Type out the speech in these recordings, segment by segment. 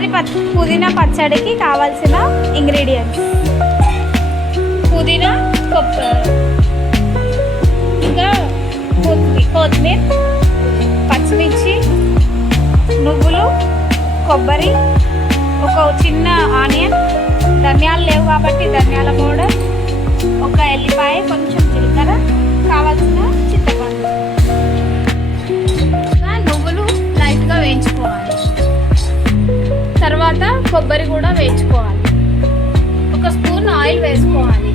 పుదీనా పచ్చడికి కావాల్సిన ఇంగ్రీడియంట్స్: పుదీనా, ఇంకా కొత్తిమీర, పచ్చిమిర్చి, నువ్వులు, కొబ్బరి, ఒక చిన్న ఆనియన్, ధనియాలు లేవు కాబట్టి ధనియాల పౌడర్, ఒక ఎల్లిపాయ, కొంచెం జీలకర్ర, కావాల్సిన చింతపండు. నువ్వులు లైట్గా వేయించుకోవాలి. తర్వాత కొబ్బరి కూడా వేయించుకోవాలి. ఒక స్పూన్ ఆయిల్ వేసుకోవాలి.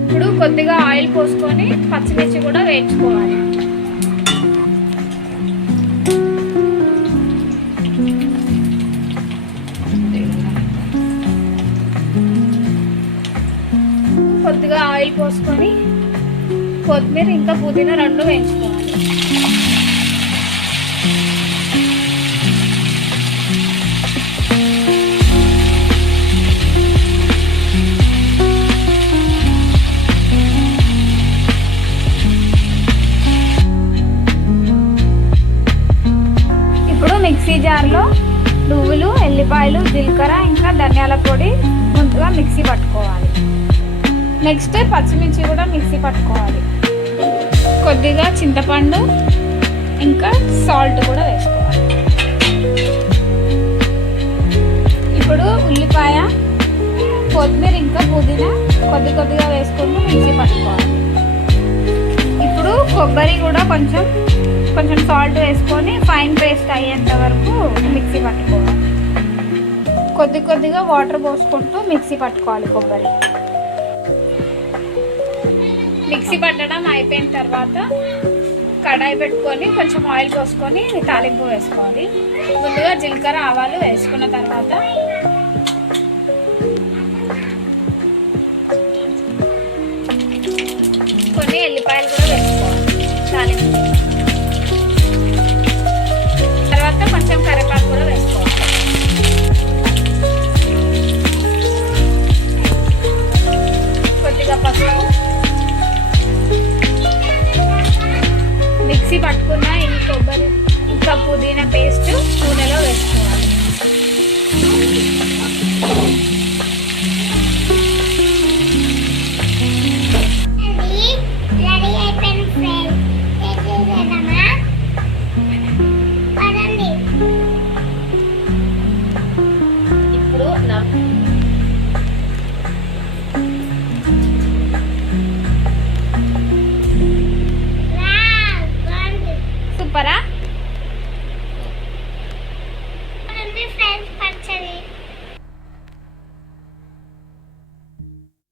ఇప్పుడు కొద్దిగా ఆయిల్ పోసుకొని పచ్చిమిర్చి కూడా వేయించుకోవాలి. కొద్దిగా ఆయిల్ పోసుకొని కొత్తిమీర ఇంకా పుదీనా రెండు వేయించుకోవాలి. ఇప్పుడు మిక్సీ జార్లో నువ్వులు, ఎల్లిపాయలు, జీలకర్ర ఇంకా ధనియాల పొడి ముందుగా మిక్సీ పట్టుకోవాలి. నెక్స్ట్ పచ్చిమిర్చి కూడా మిక్సీ పట్టుకోవాలి. కొద్దిగా చింతపండు ఇంకా సాల్ట్ కూడా వేసుకోవాలి. ఇప్పుడు ఉల్లిపాయ, కొత్తిమీర ఇంకా పుదీనా కొద్దిగా వేసుకుంటూ మిక్సీ పట్టుకోవాలి. ఇప్పుడు కొబ్బరి కూడా కొంచెం సాల్ట్ వేసుకొని ఫైన్ పేస్ట్ అయ్యేంత వరకు మిక్సీ పట్టుకోవాలి. కొద్దిగా వాటర్ పోసుకుంటూ మిక్సీ పట్టుకోవాలి. కొబ్బరి మిక్సీ పట్టడం అయిపోయిన తర్వాత కడాయి పెట్టుకొని కొంచెం ఆయిల్ పోసుకొని తాలింపు వేసుకోవాలి. ముందుగా జీలకర్ర, ఆవాలు వేసుకున్న తర్వాత కొన్ని ఎల్లిపాయలు కూడా వేసుకోవాలి. తాలింపు తర్వాత కొంచెం కరివేపాకు కూడా వేసుకోవాలి. కొద్దిగా పసుపు, మిక్సీ పట్టుకున్న ఈ కొబ్బరి ఇంకా పుదీనా పేస్ట్ నూనెలో వేసుకోవాలి. ఇప్పుడు సూపరా?